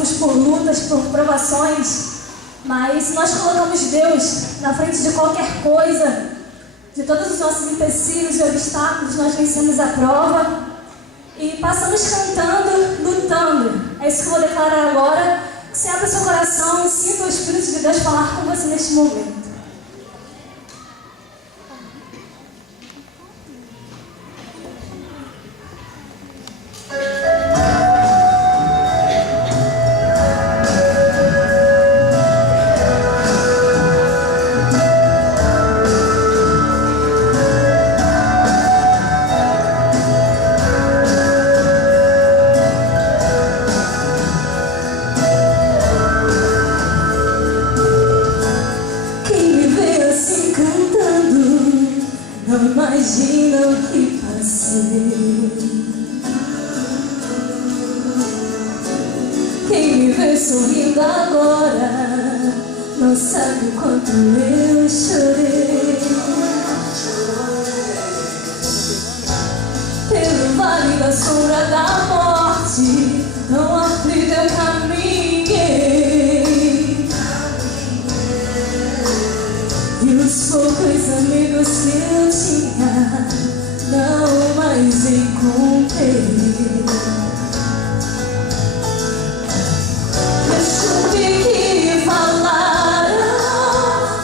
passamos por lutas, por provações, mas se nós colocamos Deus na frente de qualquer coisa, de todos os nossos empecilhos e obstáculos, nós vencemos a prova e passamos cantando, lutando. É isso que eu vou declarar agora. Que você abra seu coração e sinta o Espírito de Deus falar com você neste momento. Não imagina o que passei. Quem me vê sorrindo agora não sabe o quanto eu chorei. Pelo vale da sombra da morte, tão aflito eu caminhei. E os poucos amigos que eu tinha não mais encontrei. Eu soube que falaram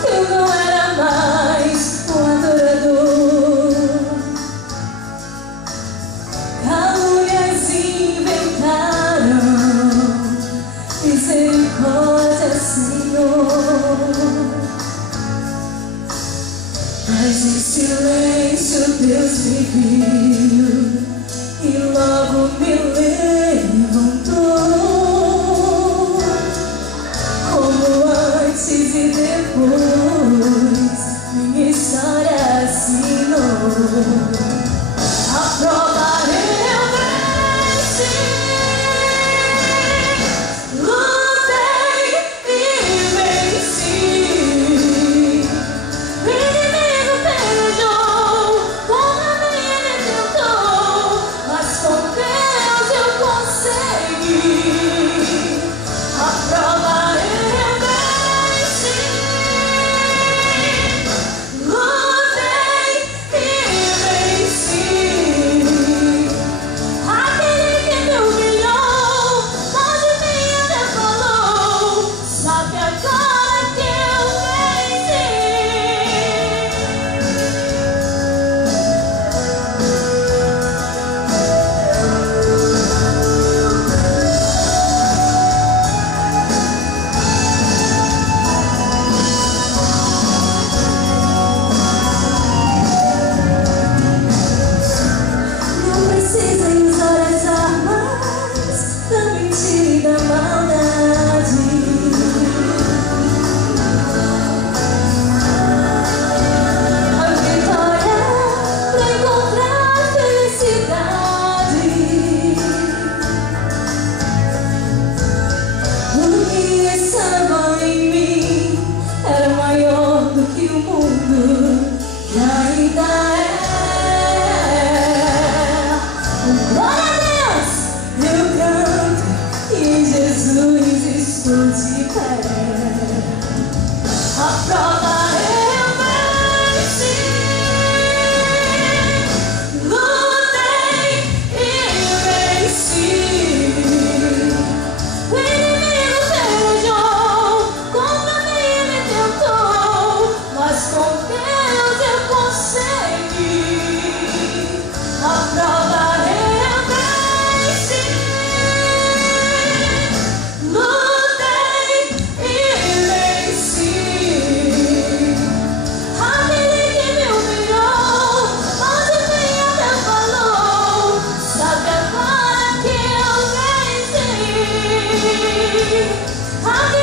que eu não era mais um adorador. Calúnias inventaram, misericórdia, Senhor. Mas em silêncio Deus me viu e logo me levantou. Como antes e depois, minha história assinou. A prova eu venci, lutei e venci. A prova eu venci, lutei e venci. O inimigo pelejou, contra mim me tentou, mas com Deus eu consegui. A prova I'm